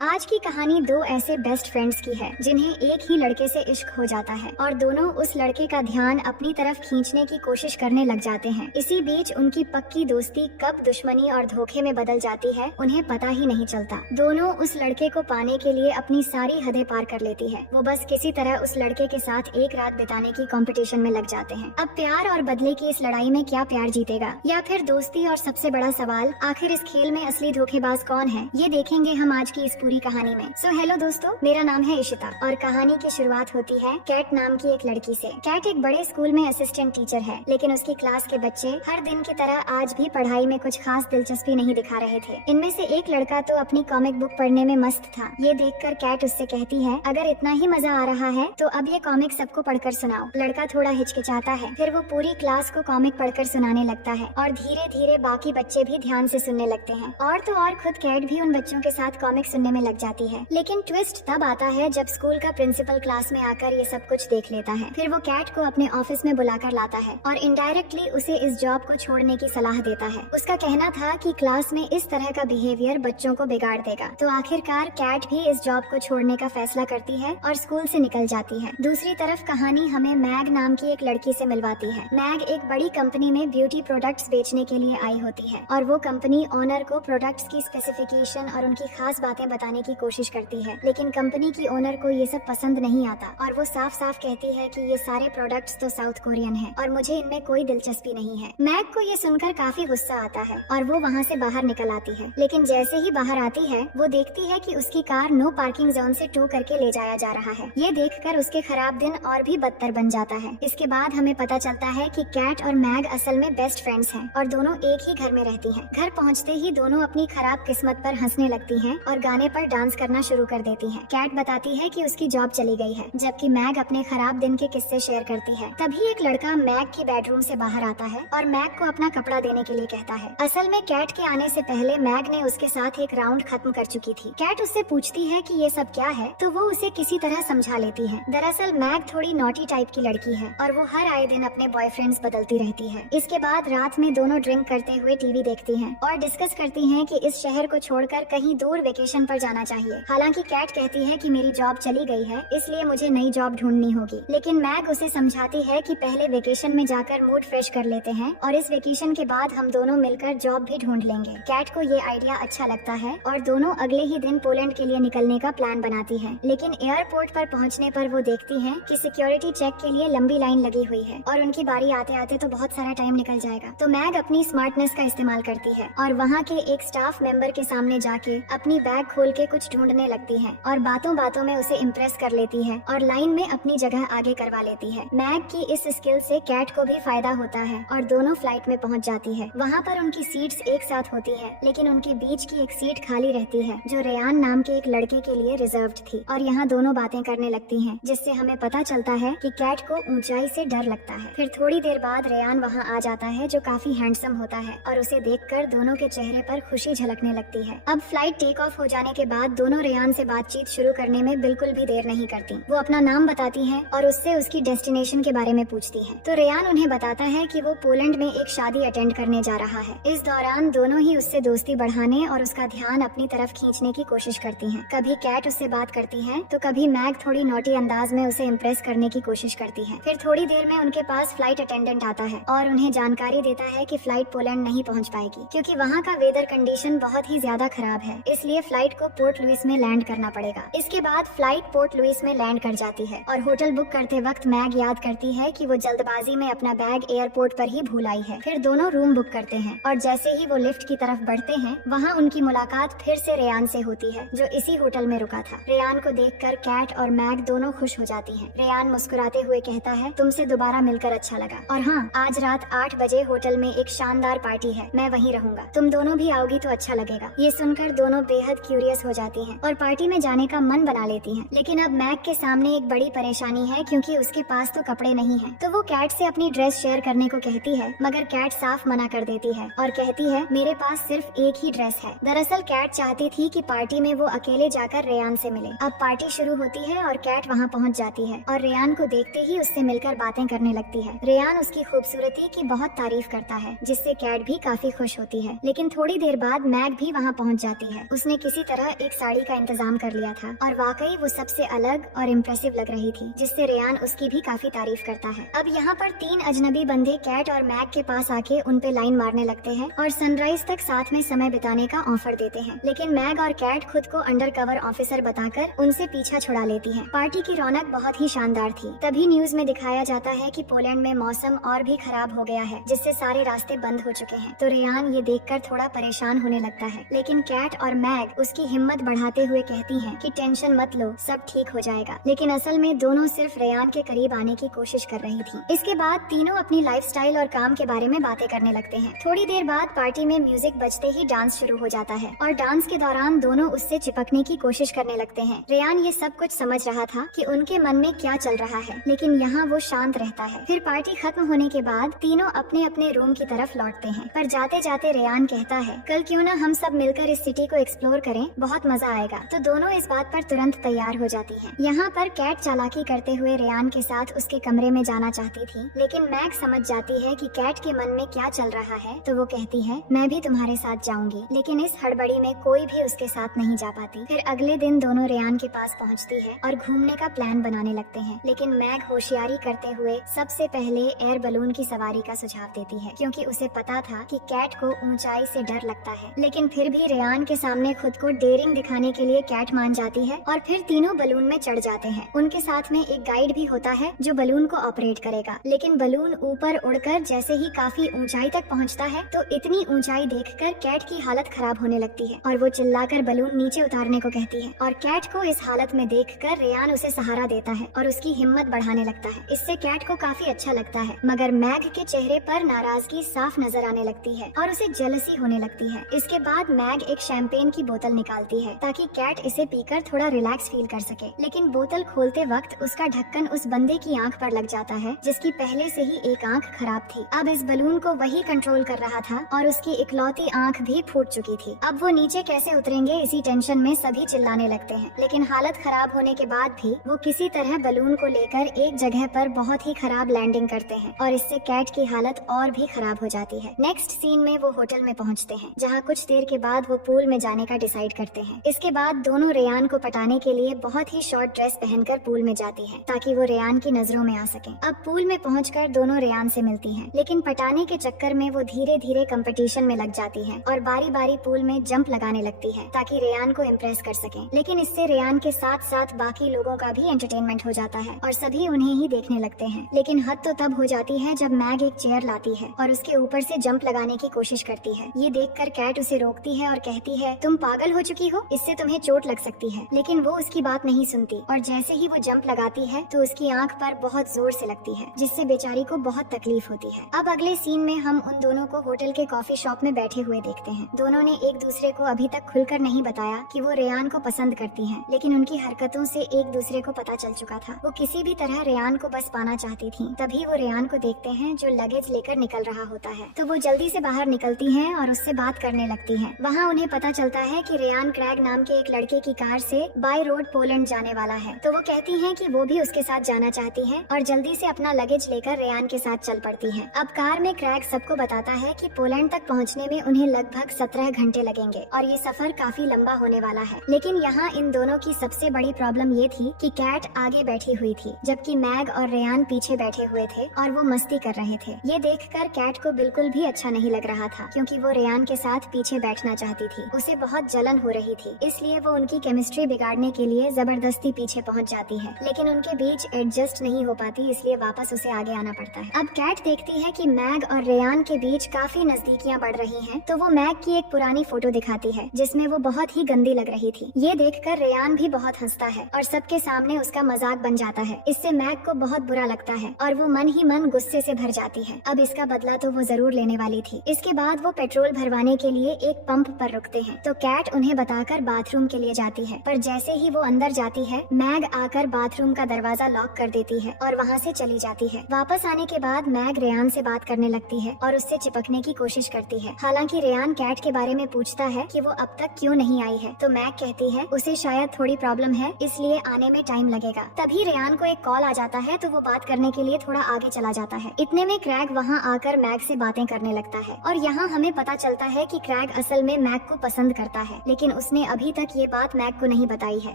आज की कहानी दो ऐसे बेस्ट फ्रेंड्स की है जिन्हें एक ही लड़के से इश्क हो जाता है और दोनों उस लड़के का ध्यान अपनी तरफ खींचने की कोशिश करने लग जाते हैं। इसी बीच उनकी पक्की दोस्ती कब दुश्मनी और धोखे में बदल जाती है उन्हें पता ही नहीं चलता। दोनों उस लड़के को पाने के लिए अपनी सारी हदें पार कर लेती है। वो बस किसी तरह उस लड़के के साथ एक रात बिताने की कंपटीशन में लग जाते हैं। अब प्यार और बदले की इस लड़ाई में क्या प्यार जीतेगा या फिर दोस्ती, और सबसे बड़ा सवाल, आखिर इस खेल में असली धोखेबाज कौन है, ये देखेंगे हम आज की इस पूरी कहानी में। हेलो दोस्तों, मेरा नाम है इशिता और कहानी की शुरुआत होती है कैट नाम की एक लड़की से। कैट एक बड़े स्कूल में असिस्टेंट टीचर है, लेकिन उसकी क्लास के बच्चे हर दिन की तरह आज भी पढ़ाई में कुछ खास दिलचस्पी नहीं दिखा रहे थे। इनमें से एक लड़का तो अपनी कॉमिक बुक पढ़ने में मस्त था। ये देखकर कैट उससे कहती है, अगर इतना ही मजा आ रहा है तो अब ये कॉमिक सबको पढ़कर सुनाओ। लड़का थोड़ा हिचकिचाता है, फिर वो पूरी क्लास को कॉमिक पढ़कर सुनाने लगता है और धीरे धीरे बाकी बच्चे भी ध्यान से सुनने लगते हैं। और तो और खुद कैट भी उन बच्चों के साथ कॉमिक सुनने में लग जाती है। लेकिन ट्विस्ट तब आता है जब स्कूल का प्रिंसिपल क्लास में आकर ये सब कुछ देख लेता है। फिर वो कैट को अपने ऑफिस में बुलाकर लाता है और इनडायरेक्टली उसे इस जॉब को छोड़ने की सलाह देता है। उसका कहना था कि क्लास में इस तरह का बिहेवियर बच्चों को बिगाड़ देगा। तो आखिरकार कैट भी इस जॉब को छोड़ने का फैसला करती है और स्कूल से निकल जाती है। दूसरी तरफ कहानी हमें मैग नाम की एक लड़की से मिलवाती है। मैग एक बड़ी कंपनी में ब्यूटी प्रोडक्ट्स बेचने के लिए आई होती है और वो कंपनी ओनर को प्रोडक्ट्स की स्पेसिफिकेशन और उनकी खास बातें बताने की कोशिश करती है। लेकिन कंपनी की ओनर को ये सब पसंद नहीं आता और वो साफ साफ कहती है कि ये सारे प्रोडक्ट्स तो साउथ कोरियन हैं और मुझे इनमें कोई दिलचस्पी नहीं है। मैग को ये सुनकर काफी गुस्सा आता है और वो वहाँ से बाहर निकल आती है। लेकिन जैसे ही बाहर आती है वो देखती है कि उसकी कार नो पार्किंग जोन से टो करके ले जाया जा रहा है। ये देखकर उसके खराब दिन और भी बदतर बन जाता है। इसके बाद हमें पता चलता है कि कैट और मैग असल में बेस्ट फ्रेंड्स हैं और दोनों एक ही घर में रहती हैं। घर पहुँचते ही दोनों अपनी खराब किस्मत पर हंसने लगती हैं और गाने पर डांस करना शुरू कर देती है। कैट बताती है कि उसकी जॉब चली गई है, जबकि मैग अपने खराब दिन के किस्से शेयर करती है। तभी एक लड़का मैग की बेडरूम से बाहर आता है और मैग को अपना कपड़ा देने के लिए कहता है। असल में कैट के आने से पहले मैग ने उसके साथ एक राउंड खत्म कर चुकी थी। कैट उससे पूछती है कि ये सब क्या है, तो वो उसे किसी तरह समझा लेती है। दरअसल मैग थोड़ी नॉटी टाइप की लड़की है और वो हर आए दिन अपने बॉयफ्रेंड्स बदलती रहती है। इसके बाद रात में दोनों ड्रिंक करते हुए टीवी देखती हैं और डिस्कस करती हैं कि इस शहर को छोड़कर कहीं दूर वेकेशन पर जाना चाहिए। हालांकि कैट कहती है कि मेरी जॉब चली गई है, इसलिए मुझे नई जॉब ढूंढनी होगी। लेकिन मैग उसे समझाती है कि पहले वेकेशन में जाकर मूड फ्रेश कर लेते हैं और इस वेकेशन के बाद हम दोनों मिलकर जॉब भी ढूंढ लेंगे। कैट को ये आइडिया अच्छा लगता है और दोनों अगले ही दिन पोलैंड के लिए निकलने का प्लान बनाती है। लेकिन एयरपोर्ट पर पहुंचने पर वो देखती है कि सिक्योरिटी चेक के लिए लंबी लाइन लगी हुई है और उनकी बारी आते आते तो बहुत सारा टाइम निकल जाएगा। तो मैग अपनी स्मार्टनेस का इस्तेमाल करती है और वहाँ के एक स्टाफ मेंबर के सामने जाके अपनी बैग खोल के कुछ ढूंढने लगती है और बातों बातों में उसे इम्प्रेस कर लेती है और लाइन में अपनी जगह आगे करवा लेती है। मैग की इस स्किल से कैट को भी फायदा होता है और दोनों फ्लाइट में पहुंच जाती है। वहाँ पर उनकी सीट्स एक साथ होती है, लेकिन उनके बीच की एक सीट खाली रहती है जो रेयान नाम के एक लड़के के लिए रिजर्व्ड थी। और यहाँ दोनों बातें करने लगती हैं, जिससे हमें पता चलता है कि कैट को ऊंचाई से डर लगता है। फिर थोड़ी देर बाद रेयान वहाँ आ जाता है जो काफी हैंडसम होता है और उसे देखकर दोनों के चेहरे पर खुशी झलकने लगती है। अब फ्लाइट टेक ऑफ हो जाने के बाद दोनों रेयान से बातचीत शुरू करने में बिल्कुल भी देर नहीं करती। वो अपना नाम बताती हैं और उससे उसकी डेस्टिनेशन के बारे में पूछती हैं। तो रेयान उन्हें बताता है कि वो पोलैंड में एक शादी अटेंड करने जा रहा है। इस दौरान दोनों ही उससे दोस्ती बढ़ाने और उसका ध्यान अपनी तरफ खींचने की कोशिश करती हैं। कभी कैट उससे बात करती है तो कभी मैग थोड़ी नोटी अंदाज में उसे इम्प्रेस करने की कोशिश करती है। फिर थोड़ी देर में उनके पास फ्लाइट अटेंडेंट आता है और उन्हें जानकारी देता है कि फ्लाइट पोलैंड नहीं पहुंच पाएगी क्योंकि वहाँ का वेदर कंडीशन बहुत ही ज्यादा खराब है, इसलिए फ्लाइट को पोर्ट लुइस में लैंड करना पड़ेगा। इसके बाद फ्लाइट पोर्ट लुइस में लैंड कर जाती है और होटल बुक करते वक्त मैग याद करती है कि वो जल्दबाजी में अपना बैग एयरपोर्ट पर ही भूल आई है। फिर दोनों रूम बुक करते हैं और जैसे ही वो लिफ्ट की तरफ बढ़ते हैं वहाँ उनकी मुलाकात फिर से रेयान से होती है जो इसी होटल में रुका था। रेयान को देखकर कैट और मैग दोनों खुश हो जाती हैं। रेयान मुस्कुराते हुए कहता है, तुमसे दोबारा मिलकर अच्छा लगा और हाँ, आज रात 8 बजे होटल में एक शानदार पार्टी है, मैं वहीं रहूंगा, तुम दोनों भी आओगी तो अच्छा लगेगा। ये सुनकर दोनों बेहद क्यूरियस हो जाती हैं और पार्टी में जाने का मन बना लेती हैं। लेकिन अब मैग के सामने एक बड़ी परेशानी है क्योंकि उसके पास तो कपड़े नहीं हैं। तो वो कैट से अपनी ड्रेस शेयर करने को कहती है, मगर कैट साफ मना कर देती है और कहती है, मेरे पास सिर्फ एक ही ड्रेस है। दरअसल कैट चाहती थी कि पार्टी में वो अकेले जाकर रेयान से मिले। अब पार्टी शुरू होती है और कैट वहाँ पहुँच जाती है और रेयान को देखते ही उससे मिलकर बातें करने लगती है। रेयान उसकी खूबसूरती की बहुत तारीफ करता है, जिससे कैट भी काफी खुश होती है। लेकिन थोड़ी देर बाद मैग भी वहाँ पहुँच जाती है। उसने किसी तरह जगह एक साड़ी का इंतजाम कर लिया था और वाकई वो सबसे अलग और इम्प्रेसिव लग रही थी, जिससे रेयान उसकी भी काफी तारीफ करता है। अब यहाँ पर 3 अजनबी बंदे कैट और मैग के पास आके उन पे लाइन मारने लगते हैं और सनराइज तक साथ में समय बिताने का ऑफर देते हैं, लेकिन मैग और कैट खुद को अंडर कवर ऑफिसर बताकर उनसे पीछा छुड़ा लेती हैं। पार्टी की रौनक बहुत ही शानदार थी। तभी न्यूज में दिखाया जाता है कि पोलैंड में मौसम और भी खराब हो गया है, जिससे सारे रास्ते बंद हो चुके हैं। तो रेयान ये देखकर थोड़ा परेशान होने लगता है, लेकिन कैट और मैग उसकी हिम्मत बढ़ाते हुए कहती हैं कि टेंशन मत लो, सब ठीक हो जाएगा। लेकिन असल में दोनों सिर्फ रेयान के करीब आने की कोशिश कर रही थी। इसके बाद तीनों अपनी लाइफस्टाइल और काम के बारे में बातें करने लगते हैं। थोड़ी देर बाद पार्टी में म्यूजिक बजते ही डांस शुरू हो जाता है और डांस के दौरान दोनों उससे चिपकने की कोशिश करने लगते हैं। रेयान ये सब कुछ समझ रहा था कि उनके मन में क्या चल रहा है, लेकिन यहाँ वो शांत रहता है। फिर पार्टी खत्म होने के बाद तीनों अपने अपने रूम की तरफ लौटते हैं, पर जाते जाते रेयान कहता है, कल क्यों ना हम सब मिलकर इस सिटी को एक्सप्लोर करें, बहुत मजा आएगा। तो दोनों इस बात पर तुरंत तैयार हो जाती हैं। यहाँ पर कैट चालाकी करते हुए रेयान के साथ उसके कमरे में जाना चाहती थी, लेकिन मैग समझ जाती है कि कैट के मन में क्या चल रहा है, तो वो कहती है, मैं भी तुम्हारे साथ जाऊंगी। लेकिन इस हड़बड़ी में कोई भी उसके साथ नहीं जा पाती। फिर अगले दिन दोनों रेयान के पास पहुँचती है और घूमने का प्लान बनाने लगते हैं, लेकिन मैग होशियारी करते हुए सबसे पहले एयर बलून की सवारी का सुझाव देती है, क्योंकि उसे पता था कि कैट को ऊंचाई से डर लगता है। लेकिन फिर भी रेयान के सामने खुद को डेयरिंग दिखाने के लिए कैट मान जाती है और फिर तीनों बलून में चढ़ जाते हैं। उनके साथ में एक गाइड भी होता है जो बलून को ऑपरेट करेगा, लेकिन बलून ऊपर उड़कर जैसे ही काफी ऊंचाई तक पहुंचता है तो इतनी ऊंचाई देखकर कैट की हालत खराब होने लगती है और वो चिल्लाकर बलून नीचे उतारने को कहती है। और कैट को इस हालत में देखकर रेयान उसे सहारा देता है और उसकी हिम्मत बढ़ाने लगता है। इससे कैट को काफी अच्छा लगता है, मगर मैग के चेहरे पर नाराजगी साफ नजर आने लगती है और उसे जेलसी होने लगती है। इसके बाद मैग एक शैंपेन की बोतल निकालती है ताकि कैट इसे पीकर थोड़ा रिलैक्स फील कर सके, लेकिन बोतल खोलते वक्त उसका ढक्कन उस बंदे की आंख पर लग जाता है जिसकी पहले से ही एक आंख खराब थी। अब इस बलून को वही कंट्रोल कर रहा था और उसकी इकलौती आंख भी फूट चुकी थी। अब वो नीचे कैसे उतरेंगे, इसी टेंशन में सभी चिल्लाने लगते हैं, लेकिन हालत खराब होने के बाद भी वो किसी तरह बलून को लेकर एक जगह पर बहुत ही खराब लैंडिंग करते हैं और इससे कैट की हालत और भी खराब हो जाती है। नेक्स्ट सीन में वो होटल में पहुंचते हैं, जहां कुछ देर के बाद वो पूल में जाने का डिसाइड करते हैं। इसके बाद दोनों रेयान को पटाने के लिए बहुत ही शॉर्ट ड्रेस पहनकर पूल में जाती है ताकि वो रेयान की नजरों में आ सके। अब पूल में पहुंचकर दोनों रेयान से मिलती हैं, लेकिन पटाने के चक्कर में वो धीरे धीरे कंपटीशन में लग जाती है और बारी बारी पूल में जंप लगाने लगती है ताकि रेयान को इम्प्रेस कर सके। लेकिन इससे रेयान के साथ साथ बाकी लोगों का भी एंटरटेनमेंट हो जाता है और सभी उन्हें ही देखने लगते हैं। लेकिन हद तो तब हो जाती है जब मैग एक चेयर लाती है और उसके ऊपर से जंप लगाने की कोशिश करती है। ये देखकर कैट उसे रोकती है और कहती है, तुम पागल हो चुकी हो, इससे तुम्हें चोट लग सकती है। लेकिन वो उसकी बात नहीं सुनती और जैसे ही वो जंप लगाती है तो उसकी आंख पर बहुत जोर से लगती है, जिससे बेचारी को बहुत तकलीफ होती है। अब अगले सीन में हम उन दोनों को होटल के कॉफी शॉप में बैठे हुए देखते हैं। दोनों ने एक दूसरे को अभी तक खुलकर नहीं बताया कि वो रेयान को पसंद करती हैं, लेकिन उनकी हरकतों से एक दूसरे को पता चल चुका था। वो किसी भी तरह रेयान को बस पाना चाहती थी। तभी वो रेयान को देखते हैं जो लगेज लेकर निकल रहा होता है, तो वो जल्दी से बाहर निकलती हैं और उससे बात करने लगती हैं। वहाँ उन्हें पता चलता है कि रेयान क्रैग नाम के एक लड़के की कार से बाय रोड पोलैंड जाने वाला है, तो वो कहती हैं कि वो भी उसके साथ जाना चाहती हैं और जल्दी से अपना लगेज लेकर रेयान के साथ चल पड़ती हैं। अब कार में क्रैग सबको बताता है कि पोलैंड तक पहुंचने में उन्हें लगभग 17 घंटे लगेंगे और ये सफर काफी लंबा होने वाला है। लेकिन यहाँ इन दोनों की सबसे बड़ी प्रॉब्लम ये थी कि कैट आगे बैठी हुई थी, जबकि मैग और रेयान पीछे बैठे हुए थे और वो मस्ती कर रहे थे। ये देखकर कैट को बिल्कुल भी अच्छा नहीं लग रहा था, क्योंकि वो रेयान के साथ पीछे बैठना चाहती थी। उसे बहुत जलन हो रही थी, इसलिए वो उनकी केमिस्ट्री बिगाड़ने के लिए जबरदस्ती पीछे पहुंच जाती है, लेकिन उनके बीच एडजस्ट नहीं हो पाती, इसलिए वापस उसे आगे आना पड़ता है। अब कैट देखती है कि मैग और रेयान के बीच काफी नजदीकियां बढ़ रही हैं, तो वो मैग की एक पुरानी फोटो दिखाती है जिसमें वो बहुत ही गंदी लग रही थी। ये देखकर रेयान भी बहुत हंसता है और सबके सामने उसका मजाक बन जाता है। इससे मैग को बहुत बुरा लगता है और वो मन ही मन गुस्से से भर जाती है। अब इसका बदला तो वो जरूर लेने वाली थी। इसके बाद वो पेट्रोल भरवाने के लिए एक पंप पर रुकते हैं, तो कैट उन्हें बताकर बाथरूम के लिए जाती है, पर जैसे ही वो अंदर जाती है मैग आकर बाथरूम का दरवाजा लॉक कर देती है और वहाँ से चली जाती है। वापस आने के बाद मैग रेयान से बात करने लगती है और उससे चिपकने की कोशिश करती है। हालांकि रेयान कैट के बारे में पूछता है कि वो अब तक क्यों नहीं आई है, तो मैग कहती है उसे शायद थोड़ी प्रॉब्लम है, इसलिए आने में टाइम लगेगा। तभी रेयान को एक कॉल आ जाता है, तो वो बात करने के लिए थोड़ा आगे चला जाता है। इतने में क्रैग वहाँ आकर मैग से बातें करने लगता है और यहाँ हमें पता चलता है कि क्रैग असल में मैग को पसंद करता है, लेकिन उसने अभी तक ये बात मैग को नहीं बताई है।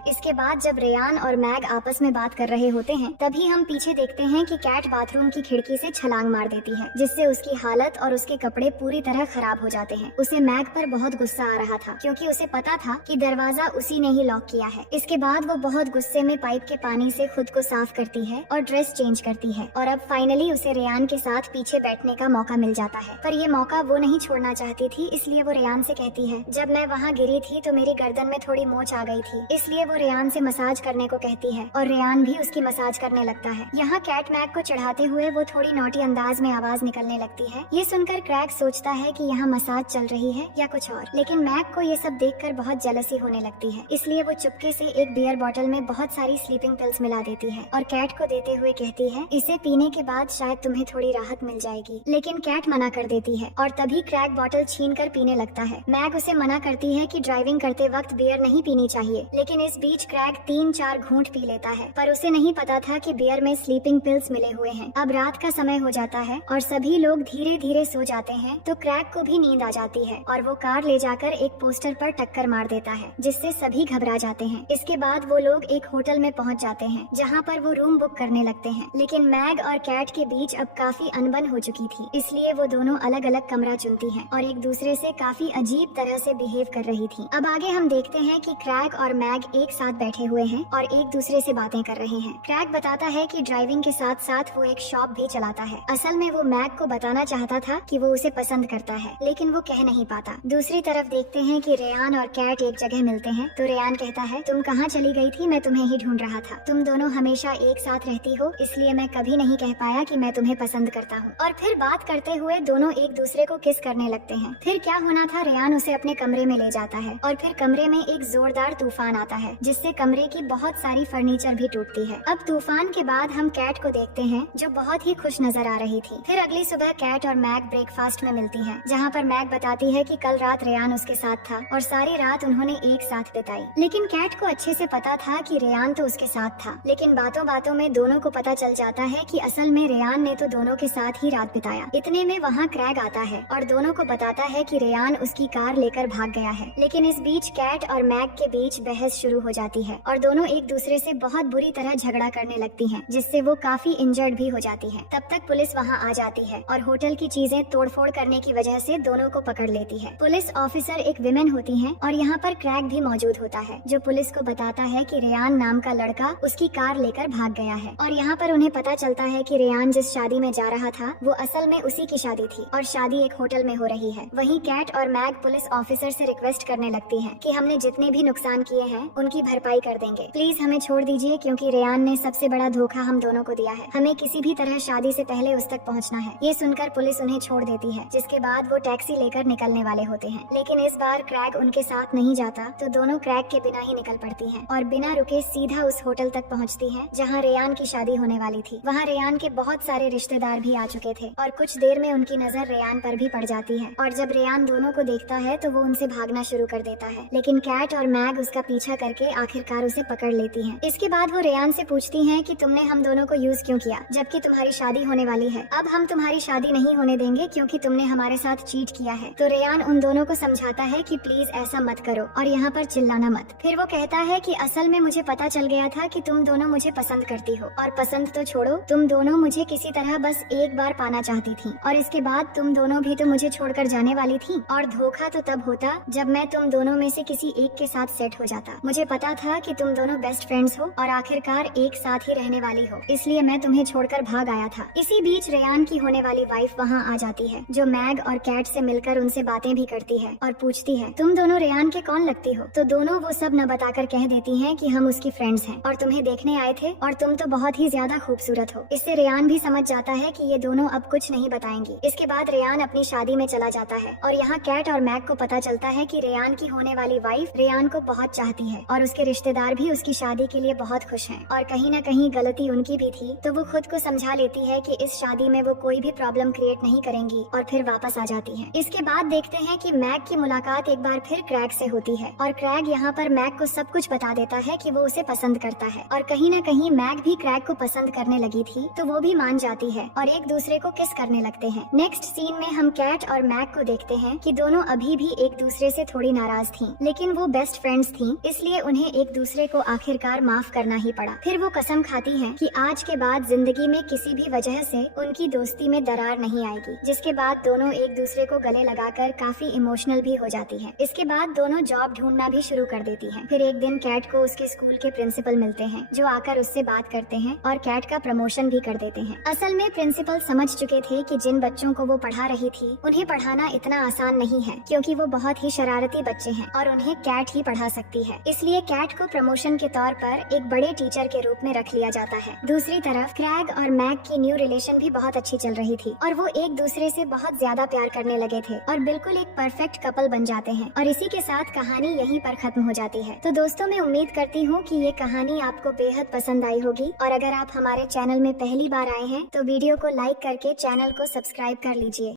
इसके बाद जब रेयान और मैग आपस में बात कर रहे होते हैं, तभी हम पीछे देखते हैं कि कैट बाथरूम की खिड़की से छलांग मार देती है, जिससे उसकी हालत और उसके कपड़े पूरी तरह खराब हो जाते हैं। उसे मैग पर बहुत गुस्सा आ रहा था, क्योंकि उसे पता था कि दरवाजा उसी ने ही लॉक किया है। इसके बाद वो बहुत गुस्से में पाइप के पानी से खुद को साफ करती है और ड्रेस चेंज करती है, और अब फाइनली उसे रेयान के साथ पीछे बैठने का मौका मिल जाता है। पर ये मौका वो नहीं छोड़ना चाहती थी, इसलिए वो रेयान से कहती है, जब मैं वहाँ गिरी थी तो मेरी गर्दन में थोड़ी मोच आ गई थी, इसलिए वो रेयान से मसाज करने को कहती है और रेयान भी उसकी मसाज करने लगता है। यहाँ कैट मैग को चढ़ाते हुए वो थोड़ी नोटी अंदाज में आवाज निकलने लगती है। ये सुनकर क्रैग सोचता है कि यहाँ मसाज चल रही है या कुछ और, लेकिन मैग को ये सब देखकर बहुत जेलसी होने लगती है, इसलिए वो चुपके से एक बियर बॉटल में बहुत सारी स्लीपिंग पिल्स मिला देती है और कैट को देते हुए कहती है, इसे पीने के बाद शायद तुम्हें थोड़ी राहत मिल जाएगी। लेकिन कैट मना कर देती है और तभी क्रैग बॉटल छीन कर पीने लगता है। मैग उसे मना करती है कि ड्राइविंग करते वक्त बियर नहीं पीनी चाहिए, लेकिन इस बीच क्रैग 3-4 घूंट पी लेता है, पर उसे नहीं पता था कि बियर में स्लीपिंग पिल्स मिले हुए हैं। अब रात का समय हो जाता है और सभी लोग धीरे धीरे सो जाते हैं, तो क्रैग को भी नींद आ जाती है और वो कार ले जाकर एक पोस्टर पर टक्कर मार देता है, जिससे सभी घबरा जाते हैं। इसके बाद वो लोग एक होटल में पहुंच जाते हैं, जहां पर वो रूम बुक करने लगते हैं। लेकिन मैग और कैट के बीच अब काफी अनबन हो चुकी थी, इसलिए वो दोनों अलग अलग कमरा चुनती हैं और एक दूसरे से काफी अजीब तरह से बिहेव कर रही थी। अब आगे हम देखते हैं कि क्रैग और मैग एक साथ बैठे हुए हैं और एक दूसरे से बातें कर रहे हैं। क्रैग बताता है कि ड्राइविंग के साथ साथ वो एक शॉप भी चलाता है। असल में वो मैग को बताना चाहता था कि वो उसे पसंद करता है, लेकिन वो कह नहीं पाता। दूसरी तरफ देखते हैं कि रेयान और कैट एक जगह मिलते हैं, तो रेयान कहता है, तुम कहाँ चली गई थी, मैं तुम्हें ही ढूंढ रहा था। तुम दोनों हमेशा एक साथ रहती हो, इसलिए मैं कभी नहीं कह पाया कि मैं तुम्हें पसंद करता हूँ। और फिर बात करते हुए दोनों एक दूसरे को किस करने लगते हैं। फिर क्या होना था, रेयान उसे अपने कमरे में ले जाता है और फिर कमरे में एक जोरदार तूफान आता है, जिससे कमरे की बहुत सारी फर्नीचर भी टूटती है। अब तूफान के बाद हम कैट को देखते हैं, जो बहुत ही खुश नजर आ रही थी। फिर अगली सुबह कैट और मैग ब्रेकफास्ट में मिलती हैं, जहाँ पर मैग बताती है कि कल रात रेयान उसके साथ था और सारी रात उन्होंने एक साथ बिताई। लेकिन कैट को अच्छे से पता था कि रेयान तो उसके साथ था, लेकिन बातों बातों में दोनों को पता चल जाता है कि असल में रेयान ने तो दोनों के साथ ही रात बिताया। इतने में वहाँ क्रैग आता है और दोनों को बताता है कि रेयान उसकी कार लेकर भाग गया है। लेकिन इस बीच कैट और मैग के बीच बहस शुरू हो जाती है और दोनों एक दूसरे से बहुत बुरी तरह झगड़ा करने लगती हैं, जिससे वो काफी इंजर्ड भी हो जाती है। तब तक पुलिस वहाँ आ जाती है और होटल की चीजें तोड़फोड़ करने की वजह से दोनों को पकड़ लेती है। पुलिस ऑफिसर एक विमेन होती है और यहाँ पर क्रैग भी मौजूद होता है, जो पुलिस को बताता है कि रेयान नाम का लड़का उसकी कार लेकर भाग गया है। और यहाँ पर उन्हें पता चलता है कि रेयान जिस शादी में जा रहा था वो असल में उसी की शादी थी और शादी एक होटल में हो रही है। वहीं कैट और मैग पुलिस ऑफिसर से रिक्वेस्ट करने लगती हैं कि हमने जितने भी नुकसान किए हैं उनकी भरपाई कर देंगे, प्लीज हमें छोड़ दीजिए, क्योंकि रेयान ने सबसे बड़ा धोखा हम दोनों को दिया है। हमें किसी भी तरह शादी से पहले उस तक पहुँचना है। ये सुनकर पुलिस उन्हें छोड़ देती है, जिसके बाद वो टैक्सी लेकर निकलने वाले होते हैं। लेकिन इस बार क्रैग उनके साथ नहीं जाता, तो दोनों क्रैग के बिना ही निकल पड़ती हैं और बिना रुके सीधा उस होटल तक पहुंचती हैं जहां रेयान की शादी होने वाली थी। वहां रेयान के बहुत सारे रिश्तेदार भी आ चुके थे और कुछ देर में उनकी नजर रेयान पर भी पड़ जाती है और जब रेयान दोनों को देखता है तो वो उनसे भागना शुरू कर देता है। लेकिन कैट और मैग उसका पीछा करके आखिरकार उसे पकड़ लेती हैं। इसके बाद वो रेयान से पूछती हैं कि तुमने हम दोनों को यूज क्यों किया, जबकि तुम्हारी शादी होने वाली है। अब हम तुम्हारी शादी नहीं होने देंगे क्योंकि तुमने हमारे साथ चीट किया है। तो रेयान उन दोनों को समझाता है कि प्लीज ऐसा मत करो और यहाँ पर चिल्लाना मत। फिर वो कहता है कि असल में मुझे पता चल गया था कि तुम दोनों मुझे पसंद करती हो, और पसंद तो छोड़ो, तुम दोनों मुझे किसी तरह बस एक बार पाना चाहती थी और इसके बाद तुम दोनों भी तो मुझे छोड़कर जाने वाली थी। और धोखा तो तब होता जब मैं तुम दोनों में से किसी एक के साथ सेट हो जाता। मुझे पता था कि तुम दोनों बेस्ट फ्रेंड्स हो और आखिरकार एक साथ ही रहने वाली हो, इसलिए मैं तुम्हें छोड़कर भाग आया था। इसी बीच रेयान की होने वाली वाइफ वहाँ आ जाती है, जो मैग और कैट से मिलकर उनसे बातें भी करती है और पूछती है, तुम दोनों रेयान के कौन लगती हो? तो दोनों वो सब न बताकर कह देती हैं कि हम उसकी फ्रेंड्स हैं और तुम्हें देखने आए थे और तुम तो बहुत ही ज्यादा खूबसूरत हो। इससे रेयान भी समझ जाता है कि ये दोनों अब कुछ नहीं बताएंगी। इसके बाद रेयान अपनी शादी में चला जाता है और यहाँ कैट और मैग को पता चलता है कि रेयान की होने वाली वाइफ रेयान को बहुत चाहती है और उसके रिश्तेदार भी उसकी शादी के लिए बहुत खुश हैं और कहीं न कहीं गलती उनकी भी थी। तो वो खुद को समझा लेती है कि इस शादी में वो कोई भी प्रॉब्लम क्रिएट नहीं करेंगी और फिर वापस आ जाती है। इसके बाद देखते हैं कि मैग की मुलाकात एक बार फिर क्रैग से होती है और क्रैग यहाँ पर मैग को सब कुछ बता देता है कि वो उसे पसंद करता है और कहीं न कहीं मैग भी क्रैग को पसंद करने लगी थी, तो वो भी मान जाती है और एक दूसरे को किस करने लगते हैं। नेक्स्ट सीन में हम कैट और मैग को देखते हैं कि दोनों अभी भी एक दूसरे से थोड़ी नाराज थीं, लेकिन वो बेस्ट फ्रेंड्स थीं, इसलिए उन्हें एक दूसरे को आखिरकार माफ करना ही पड़ा। फिर वो कसम खाती हैं कि आज के बाद जिंदगी में किसी भी वजह से उनकी दोस्ती में दरार नहीं आएगी, जिसके बाद दोनों एक दूसरे को गले लगाकर काफी इमोशनल भी हो जाती है। इसके बाद दोनों जॉब ढूंढना भी शुरू कर देती हैं। फिर एक दिन कैट को उसके स्कूल के प्रिंसिपल मिलते हैं, जो आकर उससे बात करते हैं और कैट का प्रमोशन भी कर देते हैं। असल में प्रिंसिपल समझ चुके थे कि जिन बच्चों को वो पढ़ा रही थी उन्हें पढ़ाना इतना आसान नहीं है, क्योंकि वो बहुत ही शरारती बच्चे हैं और उन्हें कैट ही पढ़ा सकती है। इसलिए कैट को प्रमोशन के तौर पर एक बड़े टीचर के रूप में रख लिया जाता है। दूसरी तरफ क्रैग और मैग की न्यू रिलेशन भी बहुत अच्छी चल रही थी और वो एक दूसरे से बहुत ज्यादा प्यार करने लगे थे और बिल्कुल एक परफेक्ट कपल बन जाते हैं। और इसी के साथ कहानी यहीं पर खत्म हो जाती है। तो दोस्तों, मैं उम्मीद करती हूँ कि ये कहानी आपको बेहद पसंद आई होगी, और अगर आप हमारे चैनल में पहली बार आए हैं तो वीडियो को लाइक करके चैनल को सब्सक्राइब कर लीजिए।